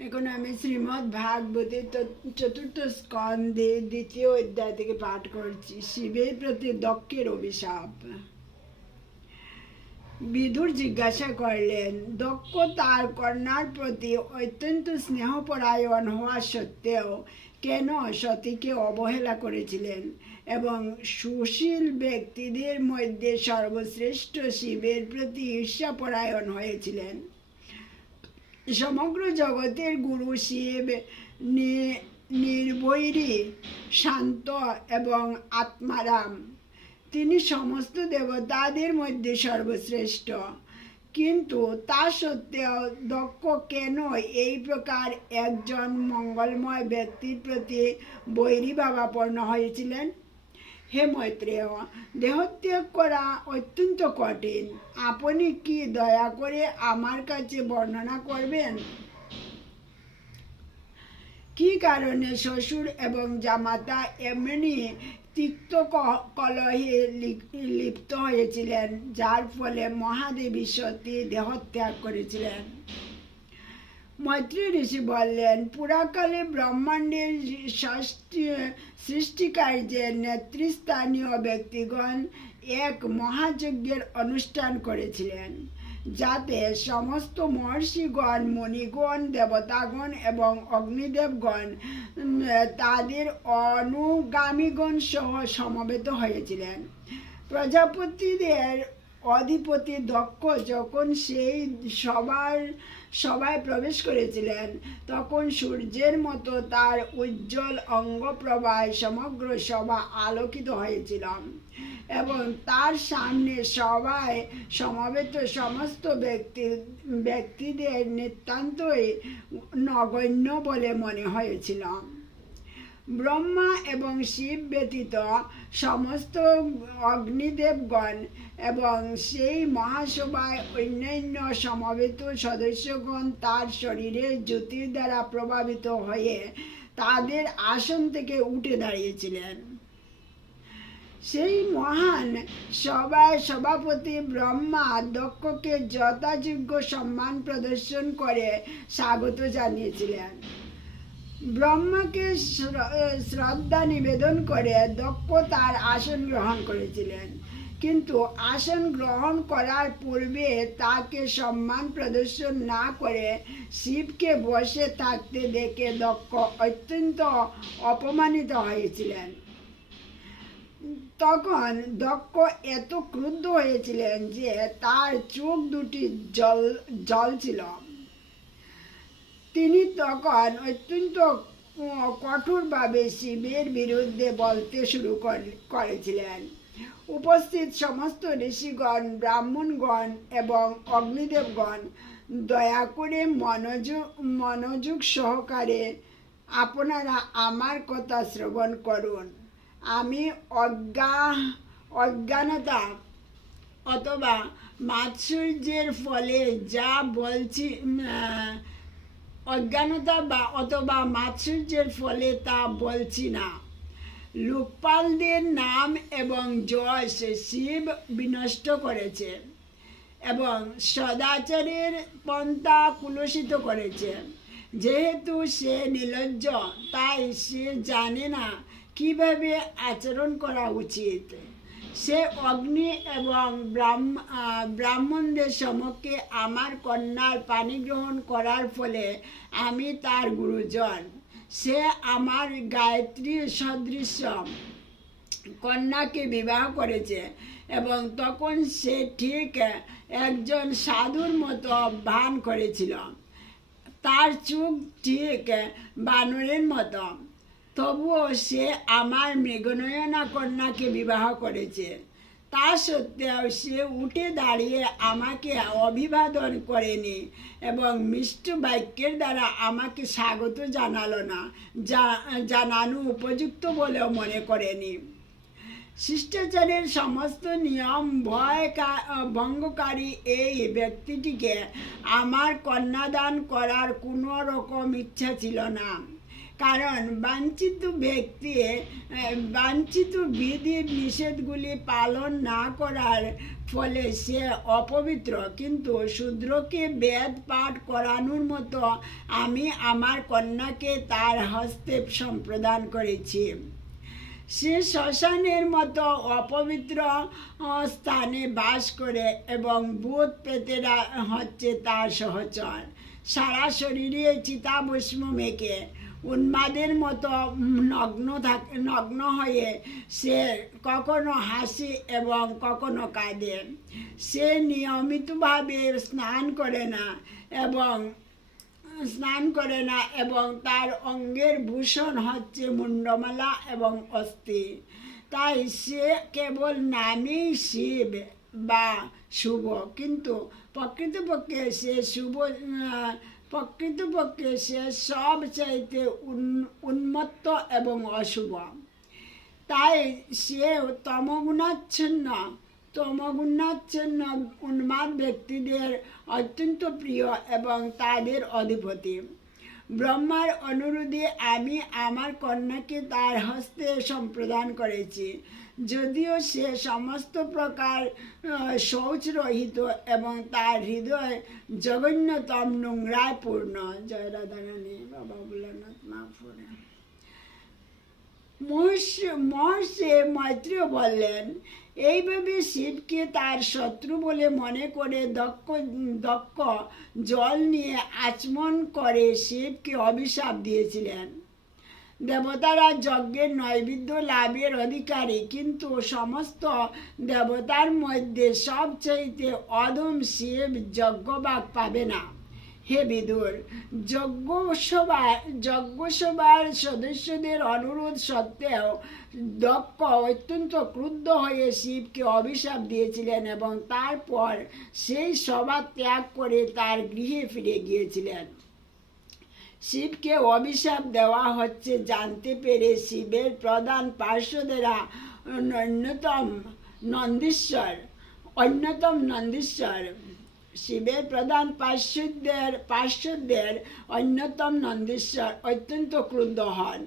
এখন আমি শ্রীমৎ ভাগবতী চতুর্থ স্কন্ধে দ্বিতীয় অধ্যায় থেকে পাঠ করছি। শিবের প্রতি দক্ষের অভিশাপ। বিধুর জিজ্ঞাসা করলেন, দক্ষ তার কন্যার প্রতি অত্যন্ত স্নেহপরায়ণ হওয়া সত্ত্বেও কেন সতীকে অবহেলা করেছিলেন? এবং সুশীল ব্যক্তিদের মধ্যে সর্বশ্রেষ্ঠ শিবের প্রতি ঈর্ষাপরায়ণ হয়েছিলেন। সমগ্র জগতের গুরু শিব নির্বৈরী, শান্ত এবং আত্মারাম। তিনি সমস্ত দেবতাদের মধ্যে সর্বশ্রেষ্ঠ। কিন্তু তা সত্ত্বেও দক্ষ কেন এই প্রকার একজন মঙ্গলময় ব্যক্তির প্রতি বৈরী ভাবাপন্ন হয়েছিলেন? হে মৈত্রেয়, দেহত্যাগ করা অত্যন্ত কঠিন। আপনি কি দয়া করে আমার কাছে বর্ণনা করবেন? কি কারণে শ্বশুর এবং জামাতা এমনি তিক্ত কলহে লিপ্ত হয়েছিলেন, যার ফলে মহাদেবী সতী দেহত্যাগ করেছিলেন? মৈত্রী ঋষি বললেন, পুরাকালে ব্রহ্মাণ্ডের সৃষ্টি- সৃষ্টিকার্যের নেতৃস্থানীয় ব্যক্তিগণ এক মহাযজ্ঞের অনুষ্ঠান করেছিলেন, যাতে সমস্ত মহর্ষিগণ মণিগণ দেবতাগণ এবং অগ্নিদেবগণ, তাদের অনুগামীগণ সহ সমবেত হয়েছিলেন। প্রজাপতিদের অধিপতি দক্ষ যখন সেই সবার, সবাই প্রবেশ করেছিলেন, তখন সূর্যের মতো তার উজ্জ্বল অঙ্গ প্রবায় সমগ্র সভা আলোকিত হয়েছিল এবং তার সামনে সবাই সমবেত সমস্ত ব্যক্তি, ব্যক্তিদের নিতান্তই নগণ্য বলে মনে হয়েছিল। ব্রহ্মা এবং শিব ব্যতীত সমস্ত অগ্নিদেবগণ এবং সেই মহাসভায় অন্যান্য সমবেত সদস্যগণ তার শরীরের জ্যোতির দ্বারা প্রভাবিত হয়ে তাদের আসন থেকে উঠে দাঁড়িয়েছিলেন। সেই মহান সভায় সভাপতি ব্রহ্মা দক্ষকে যথাযোগ্য সম্মান প্রদর্শন করে স্বাগত জানিয়েছিলেন। ব্রহ্মাকে শ্রদ্ধা নিবেদন করে দক্ষ তার আসন গ্রহণ করেছিলেন। কিন্তু আসন গ্রহণ করার পূর্বে তাকে সম্মান প্রদর্শন না করে শিবকে বসে থাকতে দেখে দক্ষ অত্যন্ত অপমানিত হয়েছিলেন। তখন দক্ষ এত ক্রুদ্ধ হয়েছিলেন যে তার চোখ দুটি জল জল ছিল। তিনি তখন অত্যন্ত কঠোরভাবে শিবের বিরুদ্ধে বলতে শুরু কর- করেছিলেন। উপস্থিত সমস্ত ঋষিগণ, ব্রাহ্মণগণ এবং অগ্নিদেবগণ দয়া করে মনোযোগ মনোযোগ সহকারে আপনারা আমার কথা শ্রবণ করুন। আমি অজ্ঞা, অজ্ঞানতা অথবা মাৎসর্যের ফলে যা বলছি অজ্ঞানতা বা অথবা মাৎসর্যের ফলে তা বলছি না। লোকপালদের নাম এবং যশ শিব বিনষ্ট করেছে এবং সদাচারের পন্থা কুলসিত করেছে। যেহেতু সে নির্লজ্জ তাই সে জানে না কীভাবে আচরণ করা উচিত। সে অগ্নি এবং ব্রাহ্ম ব্রাহ্মণদের সমক্ষে আমার কন্যার পানি গ্রহণ করার ফলে আমি তার গুরুজন। সে আমার গায়ত্রী সদৃশ্য কন্যাকে বিবাহ করেছে এবং তখন সে ঠিক একজন সাধুর মতো ভান করেছিল। তার চোখ ঠিক বানরের মতো। তবুও সে আমার মৃগনয়না কন্যাকে বিবাহ করেছে। তা সত্ত্বেও সে উঠে দাঁড়িয়ে আমাকে অভিবাদন করেনি এবং মিষ্ট বাক্যের দ্বারা আমাকে স্বাগত জানালো না জানানো উপযুক্ত বলেও মনে করেনি। শিষ্টাচারের সমস্ত নিয়ম ভয় ভঙ্গকারী এই ব্যক্তিটিকে আমার কন্যাদান করার কোনো রকম ইচ্ছা ছিল না। কারণ বাঞ্ছিত ব্যক্তি বাঞ্ছিত বিধি নিষেধগুলি পালন না করার ফলে সে অপবিত্র। কিন্তু শূদ্রকে বেদ পাঠ করানোর মতো আমি আমার কন্যাকে তার হস্তে সম্প্রদান করেছি। সে শ্মশানের মতো অপবিত্র স্থানে বাস করে এবং ভূত পেতেরা হচ্ছে তার সহচর। সারা শরীরে চিতাভস্ম মেখে। উন্মাদের মতো নগ্ন থাকে, নগ্ন হয়ে সে কখনো হাসি এবং কখনো কাঁদে। সে নিয়মিতভাবে স্নান করে না এবং, স্নান করে না এবং তার অঙ্গের ভূষণ হচ্ছে মুন্ডমালা এবং অস্থি। তাই সে কেবল নামেই শিব বা শুভ, কিন্তু প্রকৃতপক্ষে সে শুভ প্রকৃতপক্ষে সে সব চাইতে উন- উন্মত্ত এবং অশুভ তাই সে তমগুণাচ্ছন্ন তমগুণাচ্ছন্ন উন্মাদ ব্যক্তিদের অত্যন্ত প্রিয় এবং তাদের অধিপতি। ব্রহ্মার অনুরোধে আমি আমার কন্যাকে তার হস্তে সম্প্রদান করেছি। যদিও সে সমস্ত প্রকার শৌচরহিত এবং তার হৃদয় জঘন্যতম নোংরায় পূর্ণ। জয় রাধারানী, বাবা ভোলানাথ মা মহর্ষি মৈত্রীয় বললেন এইভাবে শিবকে তার শত্রু বলে মনে করে দক্ষ দক্ষ জল নিয়ে আচমন করে শিবকে অভিশাপ দিয়েছিলেন। দেবতারা যজ্ঞের নৈবেদ্য লাভের অধিকারী, কিন্তু সমস্ত দেবতার মধ্যে সবচাইতে অধম শিব যজ্ঞবাক পাবে না। হে বিদুর যজ্ঞসভা যজ্ঞসভার সদস্যদের অনুরোধ সত্ত্বেও দক্ষ, অত্যন্ত ক্রুদ্ধ হয়ে শিবকে অভিশাপ দিয়েছিলেন এবং তারপর সেই সভা ত্যাগ করে তার গৃহে ফিরে গিয়েছিলেন। শিবকে অভিশাপ দেওয়া হচ্ছে জানতে পেরে শিবের প্রধান পার্শ্বদেরা অন্যতম নন্দীশ্বর অন্যতম নন্দীশ্বর শিবের প্রধান পার্শ্বদের পার্শ্বদের অন্যতম নন্দীশ্বর অত্যন্ত ক্রুদ্ধ হন।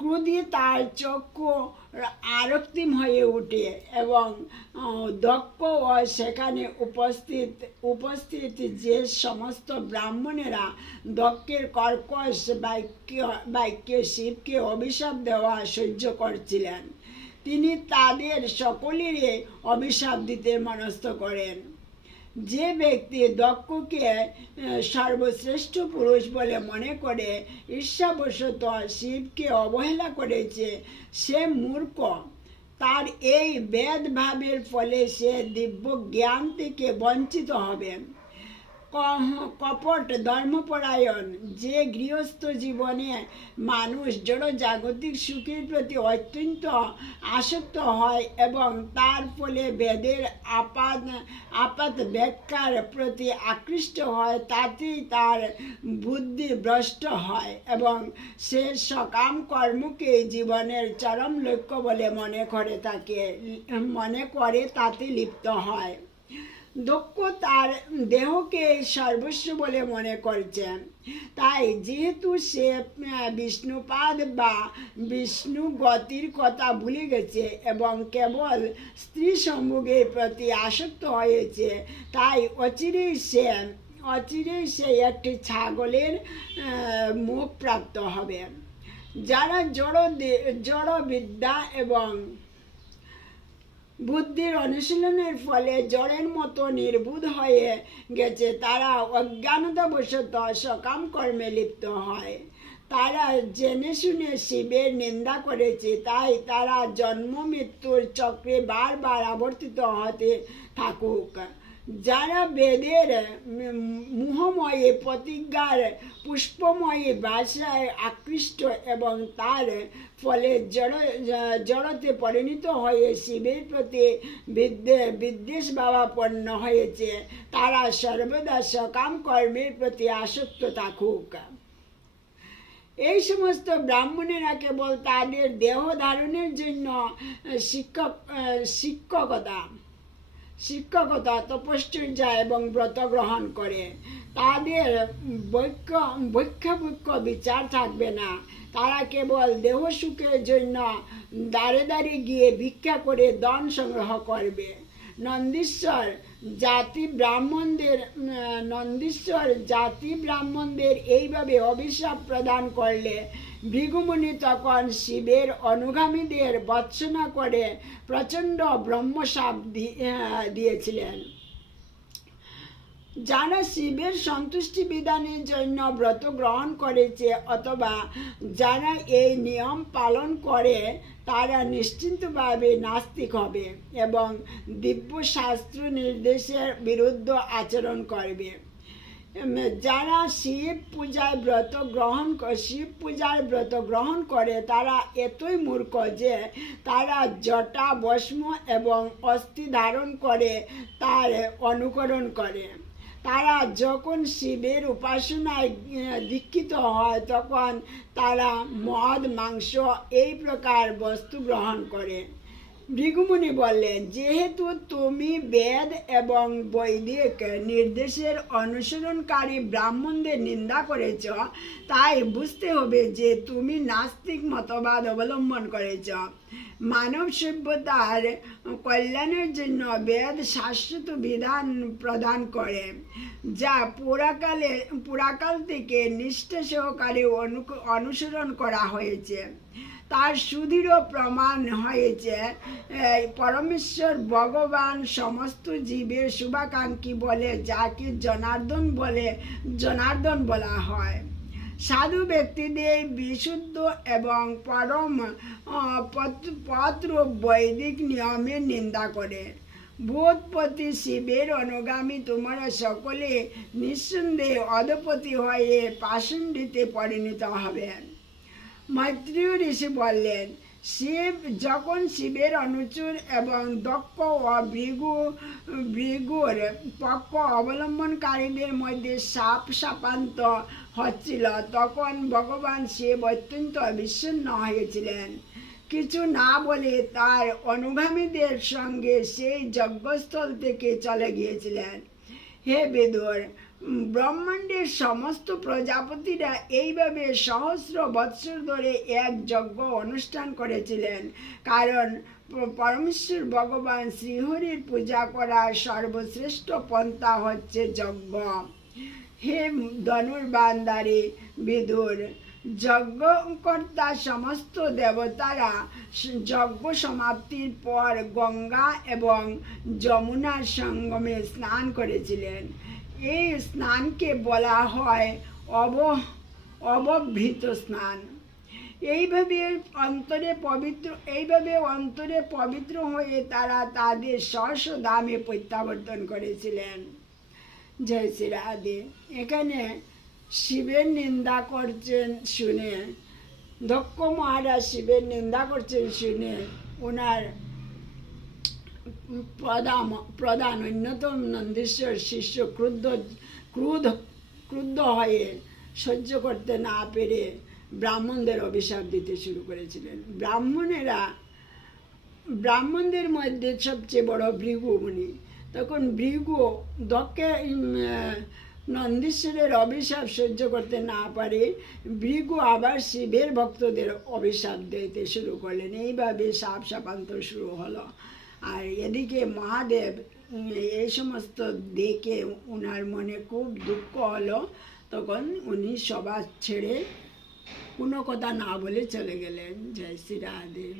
ক্রোধে তার চক্ষু আরক্তিম হয়ে ওঠে এবং দক্ষ ও সেখানে উপস্থিত উপস্থিত যে সমস্ত ব্রাহ্মণেরা দক্ষের কর্কশ বাক্য, বাক্যে শিবকে অভিশাপ দেওয়া সহ্য করছিলেন। তিনি তাদের সকলেরই অভিশাপ দিতে মনস্থ করেন। যে ব্যক্তি দক্ষকে সর্বশ্রেষ্ঠ পুরুষ বলে মনে করে, ঈর্ষাবশত শিবকে অবহেলা করেছে, সে মূর্খ। তার এই বেদভাবের ফলে সে দিব্য জ্ঞান থেকে বঞ্চিত হবে। ক- কপট ধর্মপরায়ণ। যে গৃহস্থ জীবনে মানুষ জড় জাগতিক সুখের প্রতি অত্যন্ত আসক্ত হয় এবং তার ফলে বেদের আপাত আপাত ব্যাখ্যার প্রতি আকৃষ্ট হয়, তাতেই তার বুদ্ধি ভ্রষ্ট হয় এবং সে সকাম কর্মকে জীবনের চরম লক্ষ্য বলে মনে করে তাকে মনে করে তাতে লিপ্ত হয়। দক্ষ তার দেহকে সর্বস্ব বলে মনে করছেন তাই যেহেতু সে বিষ্ণুপাদ বা বিষ্ণু গতির কথা ভুলে গেছে এবং কেবল স্ত্রী সম্ভোগের প্রতি আসক্ত হয়েছে, তাই অচিরেই সে অচিরেই সে একটি ছাগলের মুখ প্রাপ্ত হবে। যারা জড় দে- জড় বিদ্যা এবং বুদ্ধির অনুশীলনের ফলে জড়ের মতো নির্বুধ হয়ে গেছে। তারা অজ্ঞানতাবশত সকাম কর্মে লিপ্ত হয়। তারা জেনে শুনে শিবের নিন্দা করেছে, তাই তারা জন্ম মৃত্যুর চক্রে বারবার আবর্তিত হতে থাকুক। যারা বেদের মোহময়ী প্রতিজ্ঞার, পুষ্পময়ী ভাষায় আকৃষ্ট এবং তার ফলে জড়, জড়তে পরিণত হয়ে শিবের প্রতি বিদ্বে বিদ্বেষ ভাবাপন্ন হয়েছে। তারা সর্বদা সকাম কর্মের প্রতি আসক্ত থাকুক। এই সমস্ত ব্রাহ্মণেরা কেবল তাদের দেহ ধারণের জন্য শিক্ষক, শিক্ষকতা শিক্ষকতা, তপশ্চর্যা এবং ব্রত গ্রহণ করে। তাদের বৈক্য বৈক্ষবৈক্য বিচার থাকবে না। তারা কেবল দেহ সুখের জন্য দাঁড়ে দাঁড়িয়ে গিয়ে ভিক্ষা করে দন সংগ্রহ করবে। নন্দীশ্বর জাতি ব্রাহ্মণদের নন্দীশ্বর জাতি ব্রাহ্মণদের এইভাবে অভিশাপ প্রদান করলে ভৃগুমুনি তখন শিবের অনুগামীদের বৎসনা করে প্রচণ্ড ব্রহ্মসাপ দিয়েছিলেন। যারা শিবের সন্তুষ্টি বিধানের জন্য ব্রত গ্রহণ করেছে অথবা যারা এই নিয়ম পালন করে, তারা নিশ্চিন্তভাবে নাস্তিক হবে এবং দিব্য শাস্ত্র নির্দেশের বিরুদ্ধ আচরণ করবে। যারা শিব পূজায় ব্রত গ্রহণ শিব পূজার ব্রত গ্রহণ করে, তারা এতই মূর্খ যে তারা জটা ভস্ম এবং অস্থি ধারণ করে, তার অনুকরণ করে। তারা যখন শিবের উপাসনায় দীক্ষিত হয়, তখন তারা মদ, মাংস এই প্রকার বস্তু গ্রহণ করে। ভৃগুমুনি বললেন, যেহেতু তুমি বেদ এবং বৈদিক নির্দেশের অনুসরণকারী ব্রাহ্মণদের নিন্দা করেছ, তাই বুঝতে হবে যে তুমি নাস্তিক মতবাদ অবলম্বন করেছ। মানব সভ্যতার কল্যাণের জন্য বেদ শাশ্বত বিধান প্রদান করে, যা পুরাকালে, পুরাকাল থেকে নিষ্ঠা সহকারে অনু- অনুসরণ করা হয়েছে। তার সুদৃঢ় প্রমাণ হয়েছে পরমেশ্বর ভগবান সমস্ত জীবের শুভাকাঙ্ক্ষী বলে, যাকে জনার্দন বলে, জনার্দন বলা হয়। সাধু ব্যক্তিদের বিশুদ্ধ এবং পরম পত্র বৈদিক নিয়মের নিন্দা করে। বোধপতি শিবের অনুগামী তোমরা সকলে নিঃসন্দেহে অধপতি হয়ে পাষণ্ডিতে পরিণত হবেন মৈত্রী ঋষি বললেন শিব, যখন শিবের অনুচর এবং দক্ষ ও ভৃগু, ভৃগুর পক্ষ অবলম্বনকারীদের মধ্যে সাপ সাপান্ত হচ্ছিল, তখন ভগবান শিব অত্যন্ত বিচ্ছিন্ন হয়েছিলেন। কিছু না বলে তার অনুগামীদের সঙ্গে সেই যজ্ঞস্থল থেকে চলে গিয়েছিলেন। হে বেদর ব্রহ্মাণ্ডের সমস্ত প্রজাপতিরা এইভাবে সহস্র বৎসর ধরে এক যজ্ঞ অনুষ্ঠান করেছিলেন। কারণ পরমেশ্বর ভগবান শ্রীহরির পূজা করার সর্বশ্রেষ্ঠ পন্থা হচ্ছে যজ্ঞ। হে ধনুর্বান্দারে, বিদুর, যজ্ঞকর্তা সমস্ত দেবতারা যজ্ঞ সমাপ্তির পর গঙ্গা এবং যমুনার সঙ্গমে স্নান করেছিলেন। এই স্নানকে বলা হয় অব অবভৃত স্নান। এইভাবে অন্তরে পবিত্র, এইভাবে অন্তরে পবিত্র হয়ে তারা তাদের স্বস্ব দামে প্রত্যাবর্তন করেছিলেন। জয় শ্রী রাধে। এখানে শিবের নিন্দা করছেন শুনে, দক্ষ মহারাজ শিবের নিন্দা করছেন শুনে ওনার প্রধান অন্যতম নন্দীশ্বর শিষ্য ক্রুদ্ধ ক্রুধ ক্রুদ্ধ হয়ে সহ্য করতে না পেরে ব্রাহ্মণদের অভিশাপ দিতে শুরু করেছিলেন। ব্রাহ্মণেরা ব্রাহ্মণদের মধ্যে সবচেয়ে বড় ভৃগু মুনি। তখন ভৃগু দক্ষে নন্দীশ্বরের অভিশাপ সহ্য করতে না পারে, ভৃগু আবার শিবের ভক্তদের অভিশাপ দিতে শুরু করলেন। এইভাবে সাপ সাপান্তর শুরু হলো। আর এদিকে মহাদেব এই সমস্ত দেখে ওনার মনে খুব দুঃখ হলো। তখন উনি সবার ছেড়ে কোনো কথা না বলে চলে গেলেন। জয় শ্রী রাধে